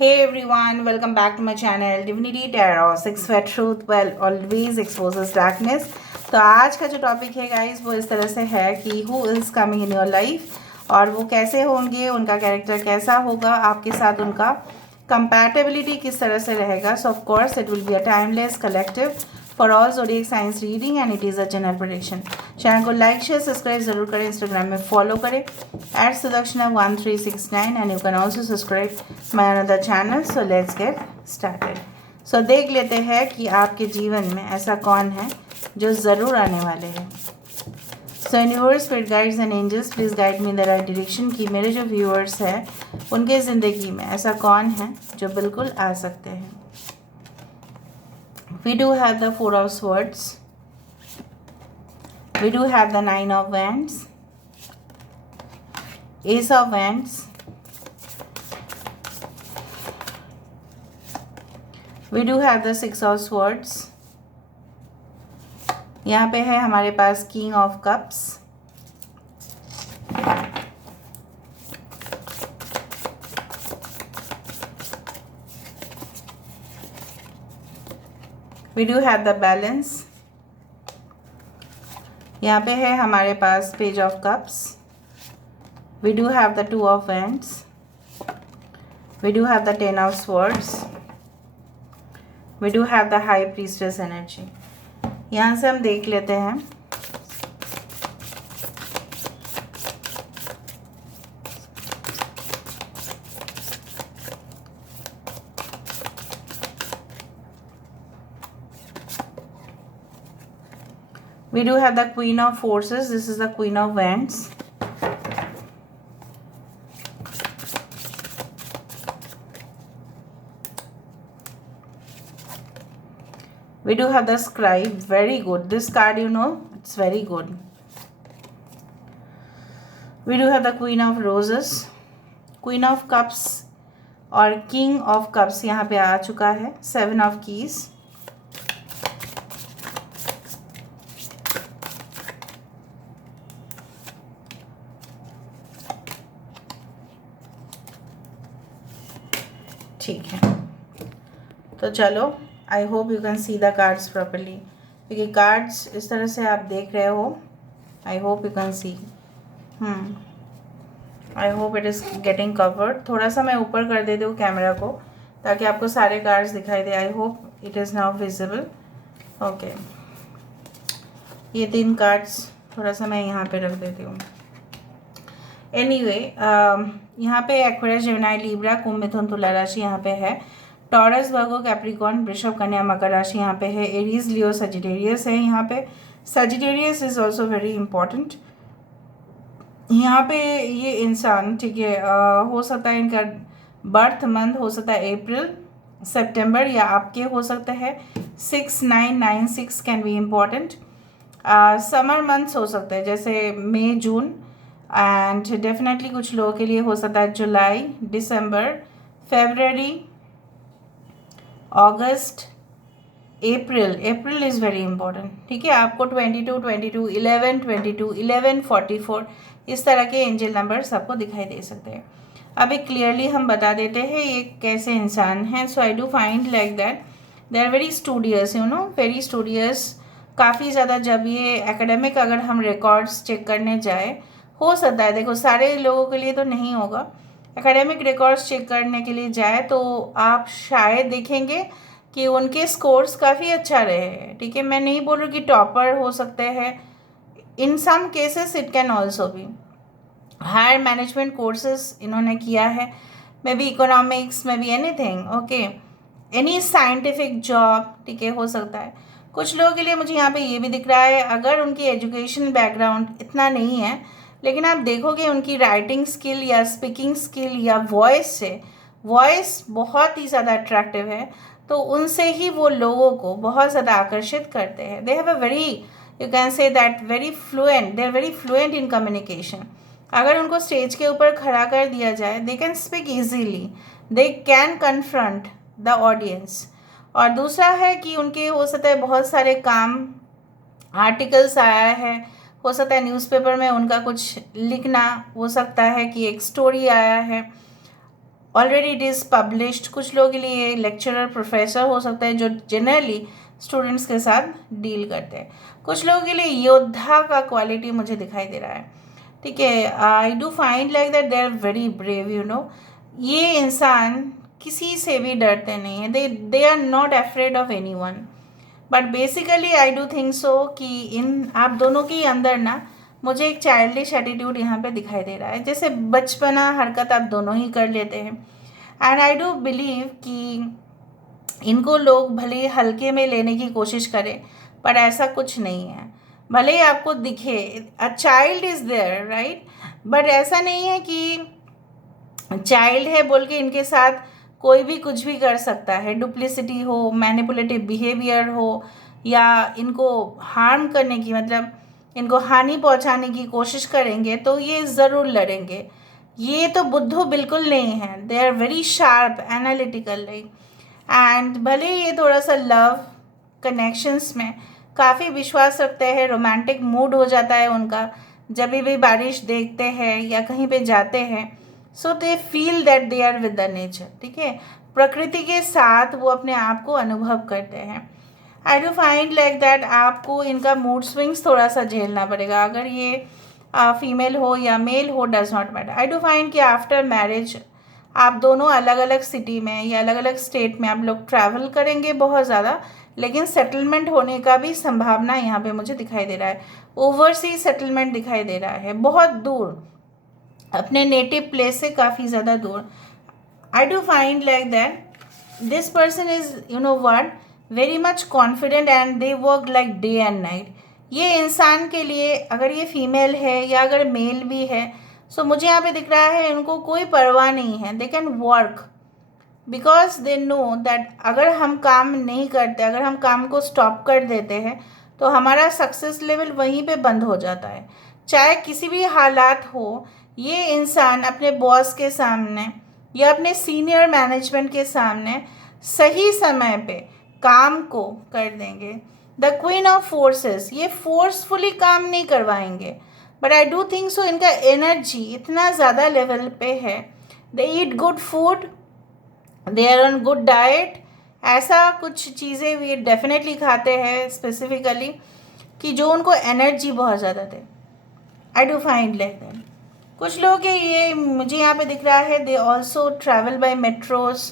Hey everyone, welcome back to my channel Divinity Tarot. Six Wet Truth well always exposes darkness. तो आज का जो topic है guys वो इस तरह से है कि who is coming in your life और वो कैसे होंगे, उनका कैरेक्टर कैसा होगा, आपके साथ उनका कंपैटिबिलिटी किस तरह से रहेगा. So of course it will be a timeless collective for all zodiac signs reading and it is a general prediction. Channel को लाइक शेयर सब्सक्राइब जरूर करें, इंस्टाग्राम में फॉलो करें @Sudakshana1369 and you can also subscribe my another channel. So let's get started. So देख लेते हैं कि आपके जीवन में ऐसा कौन है जो ज़रूर आने वाले हैं. So universe, spirit guides and angels please guide me in the right direction कि मेरे जो व्यूअर्स हैं उनके ज़िंदगी में ऐसा कौन है जो बिल्कुल आ सकते हैं. We do have the Four of Swords. We do have the Nine of Wands, Ace of Wands, we do have the Six of Swords. यहाँ पे है हमारे पास King of Cups, we do have the Balance. यहाँ पे है हमारे पास Page of Cups, we do have the Two of Wands, we do have the Ten of Swords, we do have the High Priestess energy. यहाँ से हम देख लेते हैं we do have the Queen of Forces. This is the Queen of Wands. We do have the Scribe. Very good. This card, you know, it's very good. We do have the Queen of Roses, Queen of Cups और King of Cups यहाँ पे आ चुका है. Seven of Keys. ठीक है, तो चलो, I hope you can see the cards properly, क्योंकि कार्ड्स इस तरह से आप देख रहे हो. I hope you can see. I hope it is getting covered. थोड़ा सा मैं ऊपर कर देती हूँ कैमरा को ताकि आपको सारे कार्ड्स दिखाई दे. I hope it is now visible. Okay, ये तीन कार्ड्स थोड़ा सा मैं यहाँ पे रख देती हूँ. एनीवे, यहाँ पे एक्वेरियस, जेमिनी, लिब्रा, कुंभ, मिथुन, तुला राशि यहाँ पे है. टॉरस, वर्गो, कैप्रिकॉर्न, वृषभ, कन्या, मकर राशि यहाँ पे है. एरीज, लियो, सजिटेरियस है यहाँ पे. Sagittarius is also very important. यहाँ पे ये इंसान, ठीक है, हो सकता है इनका बर्थ मंथ हो सकता है अप्रैल, सितंबर, या आपके हो सकता है 6996 can be important. Summer months हो सकते हैं जैसे मई, जून, एंड डेफिनेटली कुछ लोगों के लिए हो सकता है जुलाई, दिसंबर, फरवरी, अगस्त, अप्रैल इज़ वेरी इंपॉर्टेंट. ठीक है, आपको 22, 22, 11, 22, 11, 44 इस तरह के एंजल नंबर्स आपको दिखाई दे सकते हैं. अभी क्लियरली हम बता देते हैं ये कैसे इंसान हैं. So I do find like that they are very studious, you know, very studious. काफ़ी ज़्यादा जब ये एकेडमिक अगर हम रिकॉर्ड्स चेक करने जाए, हो सकता है, देखो सारे लोगों के लिए तो नहीं होगा, एकेडमिक रिकॉर्ड्स चेक करने के लिए जाए तो आप शायद देखेंगे कि उनके स्कोर्स काफ़ी अच्छा रहे हैं. ठीक है, मैं नहीं बोल रही कि टॉपर हो सकते हैं. In some cases it can also be higher management courses इन्होंने किया है, may be economics, may be anything. Okay, any scientific job, ठीक है, हो सकता है. कुछ लोगों के लिए मुझे यहाँ पे ये भी दिख रहा है, अगर उनकी एजुकेशन बैकग्राउंड इतना नहीं है, लेकिन आप देखोगे उनकी राइटिंग स्किल या स्पीकिंग स्किल या वॉइस बहुत ही ज़्यादा अट्रैक्टिव है, तो उनसे ही वो लोगों को बहुत ज़्यादा आकर्षित करते हैं. They have a very, you can say that very fluent, they are very fluent in communication. अगर उनको स्टेज के ऊपर खड़ा कर दिया जाए, they can speak easily, they can confront the audience. और दूसरा है कि उनके हो सकता है बहुत सारे काम, आर्टिकल्स आया है, हो सकता है न्यूज़पेपर में उनका कुछ लिखना, हो सकता है कि एक स्टोरी आया है. Already it is published. कुछ लोगों के लिए लेक्चरर प्रोफेसर हो सकता है जो जनरली स्टूडेंट्स के साथ डील करते हैं। कुछ लोगों के लिए योद्धा का क्वालिटी मुझे दिखाई दे रहा है, ठीक है। I do find like that they are very brave, you know. ये इंसान किसी से भी डरते नहीं हैं, they are not afraid of any one. But basically I do think so कि इन आप दोनों के अंदर ना मुझे एक चाइल्डिश एटीट्यूड यहाँ पे दिखाई दे रहा है, जैसे बचपना हरकत आप दोनों ही कर लेते हैं। एंड आई डू बिलीव कि इनको लोग भले ही हल्के में लेने की कोशिश करें, पर ऐसा कुछ नहीं है। भले ही आपको दिखे a child is there, right, but ऐसा नहीं है कि चाइल्ड है बोल के इनके साथ कोई भी कुछ भी कर सकता है। डुप्लिसिटी हो, मैनिपुलेटिव बिहेवियर हो, या इनको हार्म करने की, मतलब इनको हानि पहुंचाने की कोशिश करेंगे तो ये ज़रूर लड़ेंगे। ये तो बुद्धू बिल्कुल नहीं है, they are very sharp analytical. And भले ही ये थोड़ा सा लव कनेक्शंस में काफ़ी विश्वास रखते हैं, रोमांटिक मूड हो जाता है उनका जब भी बारिश देखते हैं या कहीं पे जाते हैं। So they feel that they are with the nature, ठीक है। प्रकृति के साथ वो अपने आप को अनुभव करते हैं। आई डू फाइंड लाइक दैट आपको इनका मूड स्विंग्स थोड़ा सा झेलना पड़ेगा, अगर ये फीमेल हो या मेल हो, does not matter. I do find कि आफ्टर मैरिज आप दोनों अलग अलग सिटी में या अलग अलग स्टेट में आप लोग ट्रैवल करेंगे बहुत ज़्यादा, लेकिन सेटलमेंट होने का भी संभावना यहाँ पे मुझे दिखाई दे रहा है। ओवरसीज सेटलमेंट दिखाई दे रहा है, बहुत दूर, अपने नेटिव प्लेस से काफ़ी ज़्यादा दूर। आई do find like that this person is, you know what, very much confident and they work like day and night. ये इंसान के लिए, अगर ये फीमेल है या अगर मेल भी है, सो मुझे यहाँ पे दिख रहा है उनको कोई परवाह नहीं है। They can work because they know that अगर हम काम नहीं करते, अगर हम काम को स्टॉप कर देते हैं तो हमारा सक्सेस लेवल वहीं पे बंद हो जाता है। चाहे किसी भी हालात हो, ये इंसान अपने बॉस के सामने या अपने सीनियर मैनेजमेंट के सामने सही समय पे काम को कर देंगे। द क्वीन ऑफ फोर्सेस, ये फोर्सफुली काम नहीं करवाएंगे, but I do think so इनका एनर्जी इतना ज़्यादा लेवल पे है। They eat good food, they are on good diet. ऐसा कुछ चीज़ें वे डेफिनेटली खाते हैं स्पेसिफिकली कि जो उनको एनर्जी बहुत ज़्यादा दे। I do find like that. कुछ लोग ये मुझे यहाँ पे दिख रहा है, they also travel by metros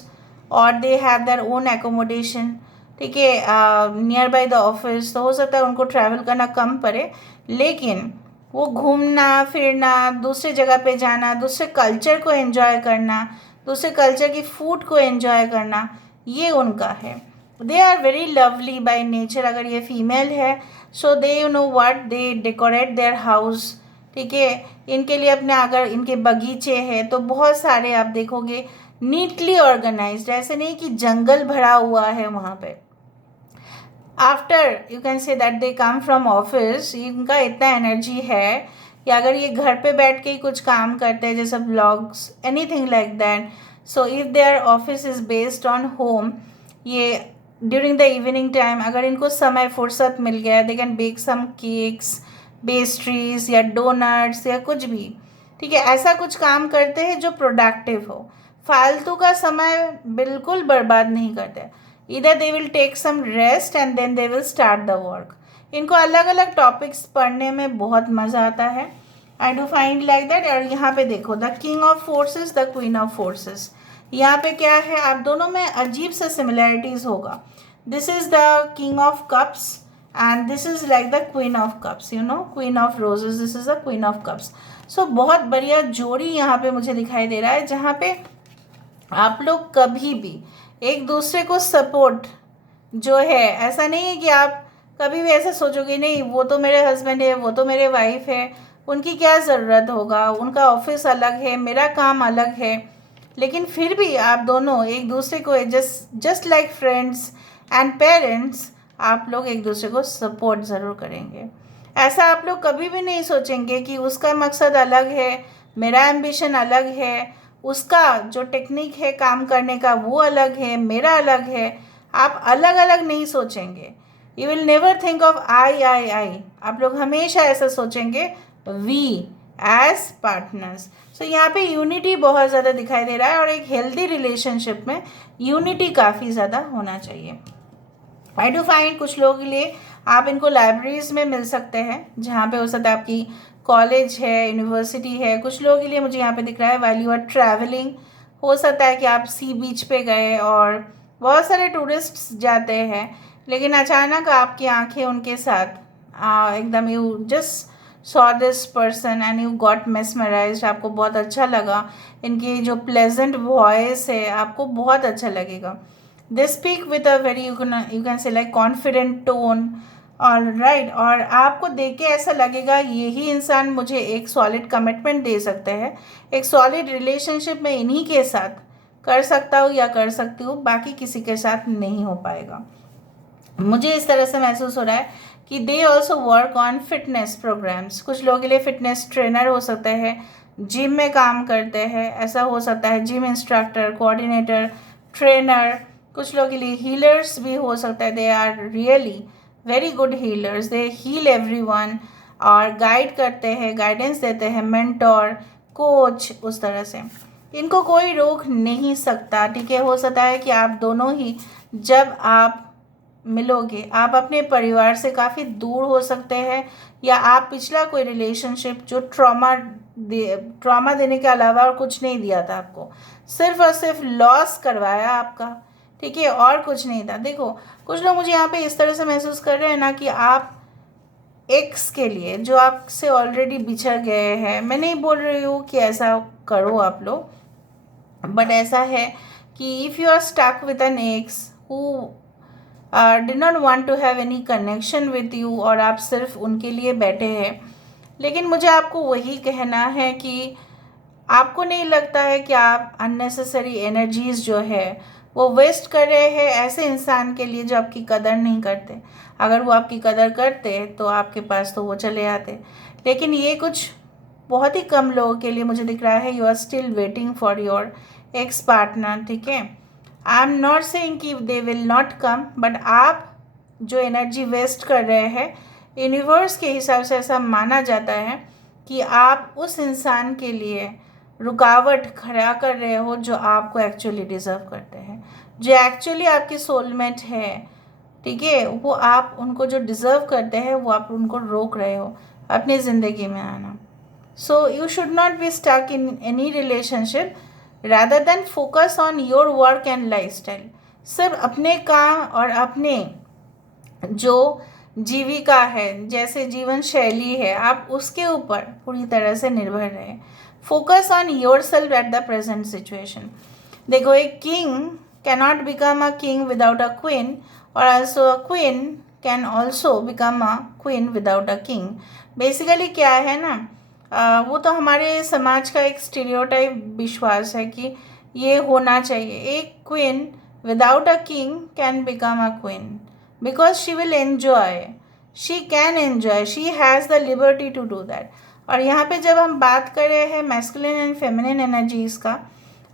और they have their own accommodation, ठीक है, नियर बाई द ऑफिस। तो हो सकता है उनको ट्रैवल करना कम पड़े, लेकिन वो घूमना फिरना, दूसरे जगह पे जाना, दूसरे कल्चर को एंजॉय करना, दूसरे कल्चर की फूड को एंजॉय करना, ये उनका है। They are very lovely by nature. अगर ये फीमेल है, so they, you know what, they decorate their house, ठीक है। इनके लिए अपने, अगर इनके बगीचे हैं तो बहुत सारे आप देखोगे नीटली ऑर्गेनाइज्ड, ऐसे नहीं कि जंगल भरा हुआ है वहाँ पे। After you can say that they come from office, इनका इतना एनर्जी है कि अगर ये घर पे बैठ के ही कुछ काम करते हैं, जैसे blogs, anything like that, so if there office is based on home, ये ड्यूरिंग द इवनिंग टाइम अगर इनको समय फुर्सत मिल गया, they can bake some cakes, pastries या डोनट्स या कुछ भी, ठीक है। ऐसा कुछ काम करते हैं जो प्रोडक्टिव हो, फालतू का समय बिल्कुल बर्बाद नहीं करते। इधर they will take some rest and then they will start the work. इनको अलग अलग टॉपिक्स पढ़ने में बहुत मज़ा आता है। I do find like that. और यहाँ पे देखो, the king of forces, the queen of forces, यहाँ पे क्या है, आप दोनों में अजीब सा सिमिलैरिटीज़ होगा। This is the king of cups and this is like the queen of cups, you know, queen of roses, this is the queen of cups. So बहुत बढ़िया जोड़ी यहाँ पे मुझे दिखाई दे रहा है, जहाँ पे आप लोग कभी भी एक दूसरे को सपोर्ट जो है, ऐसा नहीं है कि आप कभी भी ऐसा सोचोगे नहीं वो तो मेरे हस्बैंड है, वो तो मेरे वाइफ है, उनकी क्या ज़रूरत होगा, उनका ऑफिस अलग है, मेरा काम अलग है, लेकिन फिर भी आप दोनों एक दूसरे को just like friends and parents, आप लोग एक दूसरे को सपोर्ट ज़रूर करेंगे। ऐसा आप लोग कभी भी नहीं सोचेंगे कि उसका मकसद अलग है, मेरा एम्बिशन अलग है, उसका जो टेक्निक है काम करने का वो अलग है, मेरा अलग है। आप अलग अलग नहीं सोचेंगे। You will never think of I. आप लोग हमेशा ऐसा सोचेंगे वी, एज पार्टनर्स। सो यहाँ पे यूनिटी बहुत ज़्यादा दिखाई दे रहा है और एक हेल्दी रिलेशनशिप में यूनिटी काफ़ी ज़्यादा होना चाहिए। आई डू फाइंड कुछ लोगों के लिए आप इनको लाइब्रेरीज में मिल सकते हैं, जहाँ पे हो सकता है आपकी कॉलेज है, यूनिवर्सिटी है। कुछ लोगों के लिए मुझे यहाँ पे दिख रहा है वाइल यू आर ट्रैवलिंग, हो सकता है कि आप सी बीच पे गए और बहुत सारे टूरिस्ट्स जाते हैं, लेकिन अचानक आपकी आंखें उनके साथ एकदम you just saw this person and you got mesmerised. आपको बहुत अच्छा लगा, इनकी जो प्लेजेंट वॉइस है आपको बहुत अच्छा लगेगा। They speak with a very you can से लाइक कॉन्फिडेंट टोन और राइट, और आपको देख के ऐसा लगेगा यही इंसान मुझे एक सॉलिड कमिटमेंट दे सकते हैं, एक सॉलिड रिलेशनशिप में इन्हीं के साथ कर सकता हूँ या कर सकती हूँ, बाकी किसी के साथ नहीं हो पाएगा। मुझे इस तरह से महसूस हो रहा है कि they also work on fitness programs. कुछ लोगों के लिए फिटनेस ट्रेनर हो सकते हैं, जिम में काम करते हैं, ऐसा हो सकता है जिम इंस्ट्रक्टर, कोऑर्डिनेटर, ट्रेनर। कुछ लोगों के लिए हीलर्स भी हो सकता है, they are really very good healers, they heal everyone और गाइड करते हैं, गाइडेंस देते हैं, मेंटोर, कोच, उस तरह से। इनको कोई रोक नहीं सकता, ठीक है। हो सकता है कि आप दोनों ही जब आप मिलोगे आप अपने परिवार से काफ़ी दूर हो सकते हैं, या आप पिछला कोई रिलेशनशिप जो ट्रॉमा देने के अलावा और कुछ नहीं दिया था आपको, सिर्फ और सिर्फ लॉस करवाया आपका, ठीक है, और कुछ नहीं था। देखो कुछ लोग मुझे यहाँ पे इस तरह से महसूस कर रहे हैं ना कि आप एक्स के लिए जो आपसे ऑलरेडी बिछड़ गए हैं, मैं नहीं बोल रही हूँ कि ऐसा करो आप लोग, बट ऐसा है कि if you are stuck with an ex who did not want to have any connection with you और आप सिर्फ उनके लिए बैठे हैं, लेकिन मुझे आपको वही कहना है कि आपको नहीं लगता है कि आप अननेसेसरी एनर्जीज जो है वो वेस्ट कर रहे हैं ऐसे इंसान के लिए जो आपकी कदर नहीं करते। अगर वो आपकी कदर करते तो आपके पास तो वो चले आते, लेकिन ये कुछ बहुत ही कम लोगों के लिए मुझे दिख रहा है you are still waiting for your ex partner, ठीक है। आई एम नॉट सेइंग कि they will not come, but आप जो एनर्जी वेस्ट कर रहे हैं, यूनिवर्स के हिसाब से ऐसा माना जाता है कि आप उस इंसान के लिए रुकावट खड़ा कर रहे हो जो आपको एक्चुअली डिज़र्व करते हैं, जो एक्चुअली आपकी सोलमेट है, ठीक है, वो आप उनको जो डिज़र्व करते हैं वो आप उनको रोक रहे हो अपनी ज़िंदगी में आना। So you should not be stuck in any relationship rather than focus on your work and lifestyle। सिर्फ अपने काम और अपने जो जीविका है, जैसे जीवन शैली है, आप उसके ऊपर पूरी तरह से निर्भर रहे। Focus on yourself at the present situation. देखो एक king cannot become a king without a queen, और also a queen can also become a queen without a king. Basically क्या है ना, वो तो हमारे समाज का एक स्टीरियोटाइप विश्वास है कि ये होना चाहिए। एक queen without a king can become a queen because she will enjoy, she can enjoy, she has the liberty to do that. और यहाँ पे जब हम बात कर रहे हैं मैस्कुलिन एंड फेमिनिन एनर्जीज़ का,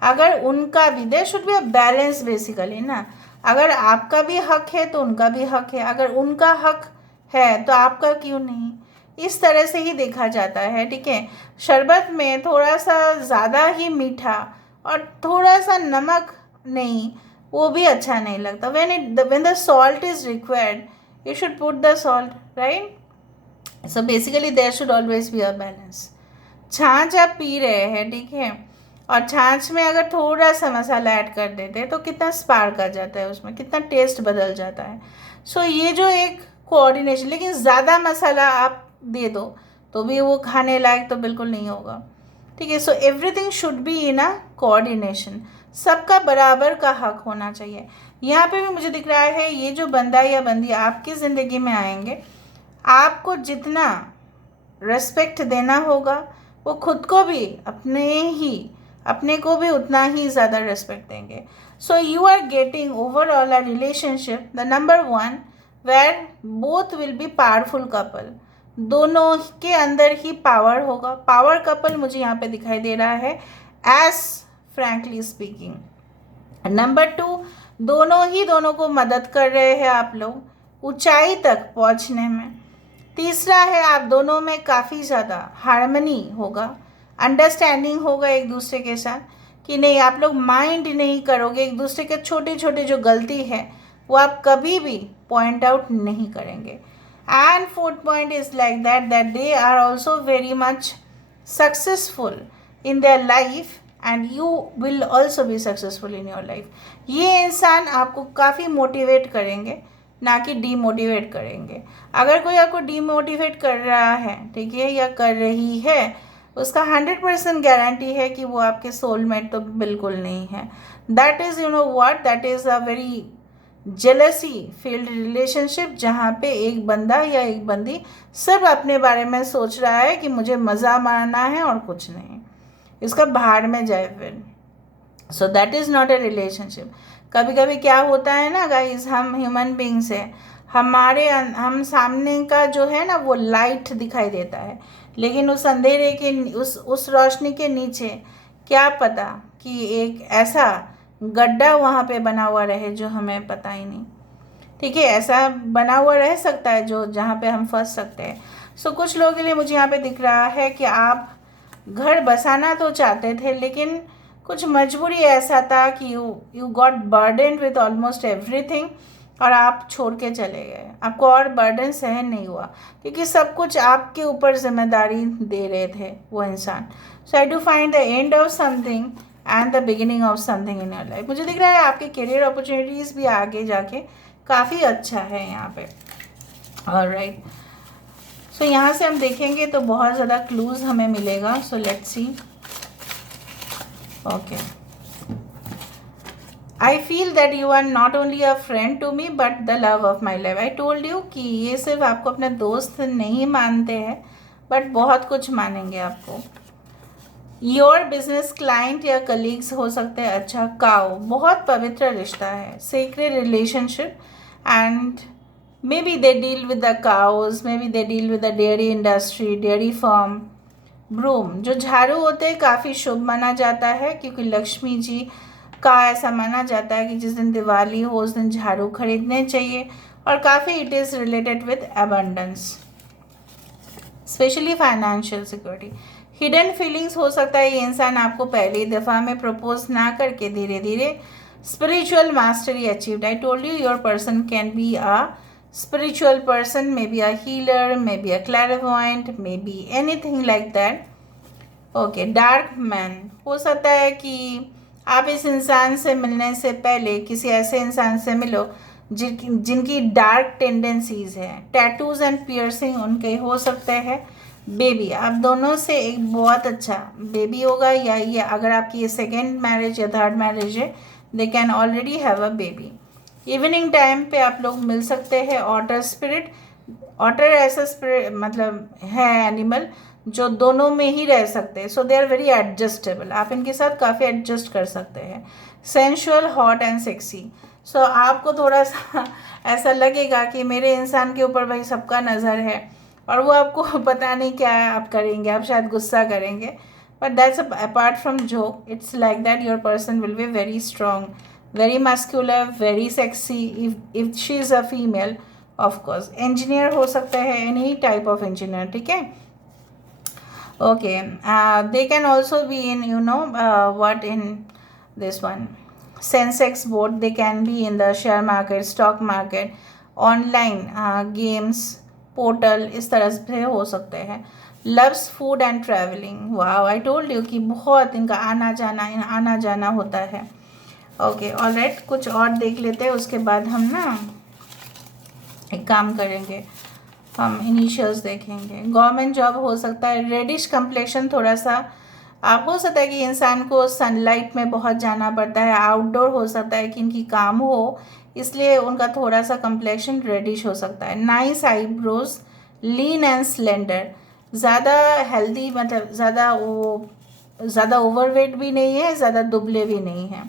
अगर उनका भी there should be a balance basically ना। अगर आपका भी हक है तो उनका भी हक है, अगर उनका हक है तो आपका क्यों नहीं, इस तरह से ही देखा जाता है, ठीक है। शरबत में थोड़ा सा ज़्यादा ही मीठा और थोड़ा सा नमक नहीं, वो भी अच्छा नहीं लगता। when the salt is required you should put the salt, right? So basically there should always be a balance। छाछ आप पी रहे हैं, ठीक है, और छाछ में अगर थोड़ा सा मसाला ऐड कर देते हैं तो कितना स्पार्क आ जाता है, उसमें कितना टेस्ट बदल जाता है। सो ये जो एक कोऑर्डिनेशन, लेकिन ज़्यादा मसाला आप दे दो तो भी वो खाने लायक तो बिल्कुल नहीं होगा, ठीक है। So everything should be in a coordination, सबका बराबर का हक होना चाहिए। यहाँ पे भी मुझे दिख रहा है ये जो बंदा या बंदी आपकी ज़िंदगी में आएंगे, आपको जितना रेस्पेक्ट देना होगा वो खुद को भी अपने को भी उतना ही ज़्यादा रेस्पेक्ट देंगे। So you are getting overall a relationship the number one where both will be powerful couple. दोनों के अंदर ही पावर होगा। पावर कपल मुझे यहाँ पे दिखाई दे रहा है as frankly speaking. Number two, दोनों को मदद कर रहे हैं आप लोग ऊंचाई तक पहुँचने में। तीसरा है आप दोनों में काफ़ी ज़्यादा हार्मनी होगा, अंडरस्टैंडिंग होगा एक दूसरे के साथ, कि नहीं आप लोग माइंड नहीं करोगे एक दूसरे के छोटे छोटे जो गलती है वो आप कभी भी पॉइंट आउट नहीं करेंगे. And fourth point is like that they are also very much successful in their life and you will also be successful in your life. ये इंसान आपको काफ़ी मोटिवेट करेंगे, ना कि डीमोटिवेट करेंगे. अगर कोई आपको डीमोटिवेट कर रहा है, ठीक है, या कर रही है, उसका 100% गारंटी है कि वो आपके सोलमेट तो बिल्कुल नहीं है. That is you know what, that is a very jealousy field relationship, जहाँ पे एक बंदा या एक बंदी सिर्फ अपने बारे में सोच रहा है कि मुझे मज़ा मारना है और कुछ नहीं, इसका भाड़ में जाए फिर. So that is not a relationship. कभी कभी क्या होता है ना गाइस, हम ह्यूमन बींग्स हैं, हम सामने का जो है ना वो लाइट दिखाई देता है, लेकिन उस अंधेरे के उस रोशनी के नीचे क्या पता कि एक ऐसा गड्ढा वहाँ पे बना हुआ रहे जो हमें पता ही नहीं. ठीक है, ऐसा बना हुआ रह सकता है जो जहाँ पे हम फंस सकते हैं. सो कुछ लोगों के लिए मुझे यहाँ पे दिख रहा है कि आप घर बसाना तो चाहते थे, लेकिन कुछ मजबूरी ऐसा था कि you got burden with almost everything, और आप छोड़ के चले गए. आपको और बर्डन सहन नहीं हुआ क्योंकि सब कुछ आपके ऊपर जिम्मेदारी दे रहे थे वो इंसान. So I do find the end of something and the beginning of something in your life. मुझे दिख रहा है आपके करियर अपॉर्चुनिटीज़ भी आगे जाके काफ़ी अच्छा है यहाँ पे. ऑलराइट, सो यहाँ से हम देखेंगे तो बहुत ज़्यादा क्लूज़ हमें मिलेगा. So let's see. Okay, I feel that you are not only a friend to me but the love of my life. I told you कि ये सिर्फ आपको अपने दोस्त नहीं मानते हैं बट बहुत कुछ मानेंगे आपको. योर बिजनेस क्लाइंट या कलीग्स हो सकते हैं. अच्छा, काउ बहुत पवित्र रिश्ता है, sacred relationship, and maybe they deal with the cows, maybe they deal with the dairy industry, dairy farm. Broom जो झाड़ू होते हैं काफ़ी शुभ माना जाता है, क्योंकि लक्ष्मी जी का ऐसा माना जाता है कि जिस दिन दिवाली हो उस दिन झाड़ू खरीदने चाहिए, और काफ़ी it is related with abundance, specially financial security. Hidden feelings हो सकता है ये इंसान आपको पहली दफ़ा में प्रपोज ना करके धीरे धीरे spiritual mastery achieved. I told you your person can be a spiritual person, maybe a healer, maybe a clairvoyant, maybe anything like that. Okay, dark man हो सकता है कि आप इस इंसान से मिलने से पहले किसी ऐसे इंसान से मिलो जिनकी डार्क टेंडेंसीज है. टैटूज एंड पियर्सिंग उनके हो सकते हैं. बेबी, आप दोनों से एक बहुत अच्छा बेबी होगा, या ये अगर आपकी ये सेकेंड मैरिज या थर्ड मैरिज है, they can already have a baby. Evening time पे आप लोग मिल सकते हैं. ऑटर स्पिरिट, ऑटर ऐसा स्पिरिट मतलब है एनिमल जो दोनों में ही रह सकते हैं. So they are very adjustable, आप इनके साथ काफ़ी एडजस्ट कर सकते हैं. Sensual, hot and sexy. So आपको थोड़ा सा ऐसा लगेगा कि मेरे इंसान के ऊपर भाई सबका नज़र है, और वो आपको पता नहीं क्या आप करेंगे, आप शायद गुस्सा करेंगे, but that's apart from joke. It's like that your person will be very strong, very muscular, very sexy if she is a female, of course. engineer हो सकता है, any type of engineer, ठीक है. okay, they can also be in what in this one Sensex board. They can be in the share market, stock market, online games portal, इस तरह से हो सकते हैं. loves food and traveling. wow, I told you कि बहुत इनका आना जाना होता है. ओके, ऑलराइट, कुछ और देख लेते हैं, उसके बाद हम ना एक काम करेंगे, हम इनिशियल्स देखेंगे. गवर्नमेंट जॉब हो सकता है. रेडिश कंप्लेक्शन थोड़ा सा आप हो सकता है कि इंसान को सनलाइट में बहुत जाना पड़ता है. आउटडोर हो सकता है कि इनकी काम हो, इसलिए उनका थोड़ा सा कंप्लेक्शन रेडिश हो सकता है. Nice eyebrows, lean and slender, ज़्यादा हेल्दी मतलब ज़्यादा ओवरवेट भी नहीं है, ज़्यादा दुबले भी नहीं है.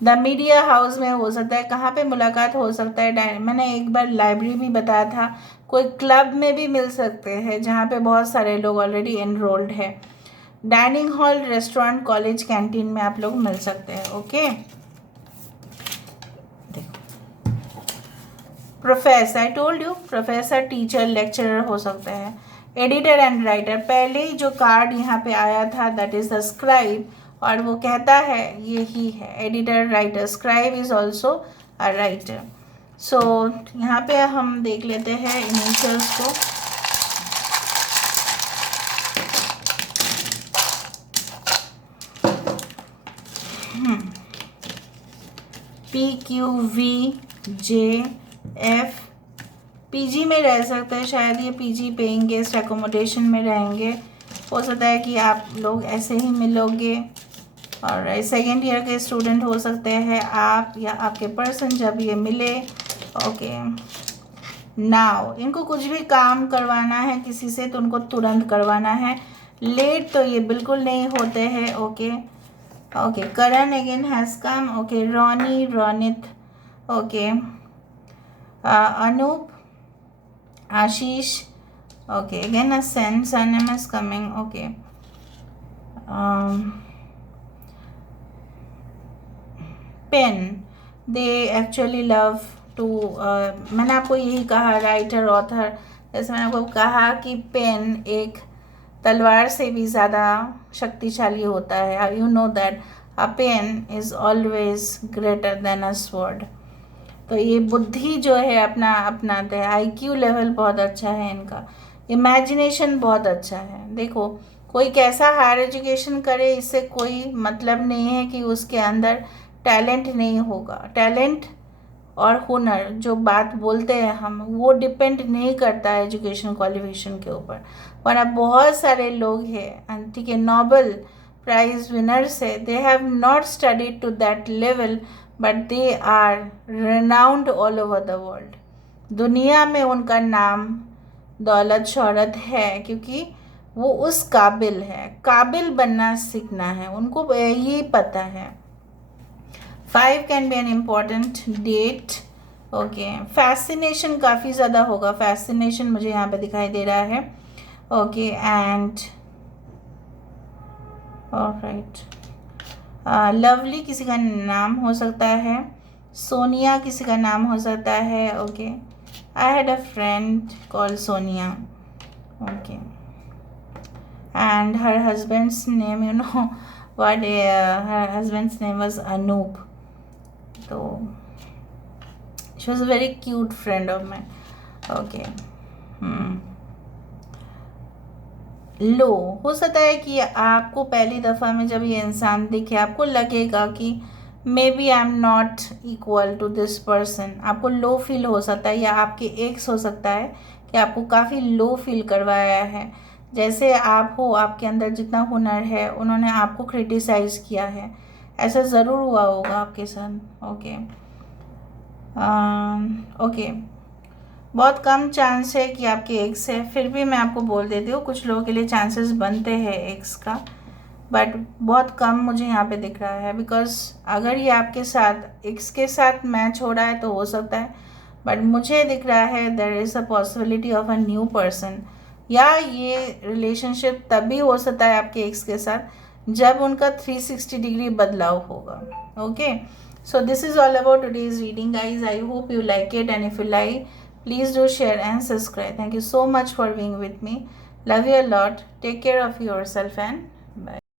द मीडिया हाउस में हो सकता है. कहाँ पे मुलाकात हो सकता है? मैंने एक बार लाइब्रेरी भी बताया था, कोई क्लब में भी मिल सकते हैं जहाँ पे बहुत सारे लोग ऑलरेडी एनरोल्ड है. Dining hall, restaurant, college canteen में आप लोग मिल सकते हैं. ओके, देखो professor, I told you, professor, teacher, lecturer हो सकते हैं। एडिटर एंड राइटर, पहले ही जो कार्ड यहाँ पे आया था दैट इज़ द स्क्राइब, और वो कहता है ये ही है editor writer. Scribe is also a writer. So यहाँ पे हम देख लेते हैं इनिशियल्स को। PQVJF, पीजी में रह सकते हैं, शायद ये पीजी पेइंग गेस्ट एकोमोडेशन में रहेंगे। हो सकता है कि आप लोग ऐसे ही मिलोगे, और सेकेंड ईयर के स्टूडेंट हो सकते हैं आप या आपके पर्सन जब ये मिले। ओके, नाउ इनको कुछ भी काम करवाना है किसी से तो उनको तुरंत करवाना है, लेट तो ये बिल्कुल नहीं होते हैं। Okay okay, Karan again has come. Okay, Ronnie, Ronit, okay, Anoop, Ashish, okay, again a surname is coming. Okay, pen, they actually love to मैंने आपको यही कहा, राइटर, ऑथर, जैसे मैंने आपको कहा कि पेन एक तलवार से भी ज़्यादा शक्तिशाली होता है। You know that a pen is always greater than a sword. तो ये बुद्धि जो है अपना अपनाते हैं, IQ लेवल बहुत अच्छा है इनका, इमेजिनेशन बहुत अच्छा है। देखो, कोई कैसा हायर एजुकेशन करे इससे कोई मतलब नहीं है कि उसके अंदर टैलेंट नहीं होगा। टैलेंट और हुनर जो बात बोलते हैं हम, वो डिपेंड नहीं करता है एजुकेशन क्वालिफिकेशन के ऊपर। वरना बहुत सारे लोग हैं, ठीक है, नोबेल प्राइज विनर्स है, they have not studied to that level but they are renowned all over the world. दुनिया में उनका नाम, दौलत, शोहरत है क्योंकि वो उस काबिल है। काबिल बनना सीखना है, उनको ये पता है। 5 can be an important date. Okay, fascination काफ़ी ज़्यादा होगा, फैसिनेशन मुझे यहाँ पे दिखाई दे रहा है। ओके, एंड ऑलराइट, लवली किसी का नाम हो सकता है, सोनिया किसी का नाम हो सकता है। Okay, I had a friend called Sonia. Okay, and her husband's name, you know what her husband's name was Anoop. So she was a very cute friend of mine. Okay. लो, हो सकता है कि आपको पहली दफ़ा में जब ये इंसान दिखे आपको लगेगा कि maybe I am not equal to this person. आपको लो फील हो सकता है, या आपके एक्स हो सकता है कि आपको काफ़ी लो फील करवाया है। जैसे आप हो, आपके अंदर जितना हुनर है उन्होंने आपको क्रिटिसाइज़ किया है, ऐसा ज़रूर हुआ होगा आपके साथ। ओके ओके, बहुत कम चांस है कि आपके एक्स है, फिर भी मैं आपको बोल देती हूँ कुछ लोगों के लिए चांसेस बनते हैं एक्स का, बट बहुत कम मुझे यहाँ पे दिख रहा है। बिकॉज अगर ये आपके साथ एक्स के साथ मैच हो रहा है तो हो सकता है, बट मुझे दिख रहा है there is a possibility of a new person. या ये रिलेशनशिप तभी हो सकता है आपके एक्स के साथ जब उनका 360 डिग्री बदलाव होगा। Okay, so this is all about today's reading, guys. I hope you like it, and if you like, please do share and subscribe. Thank you so much for being with me. Love you a lot. Take care of yourself and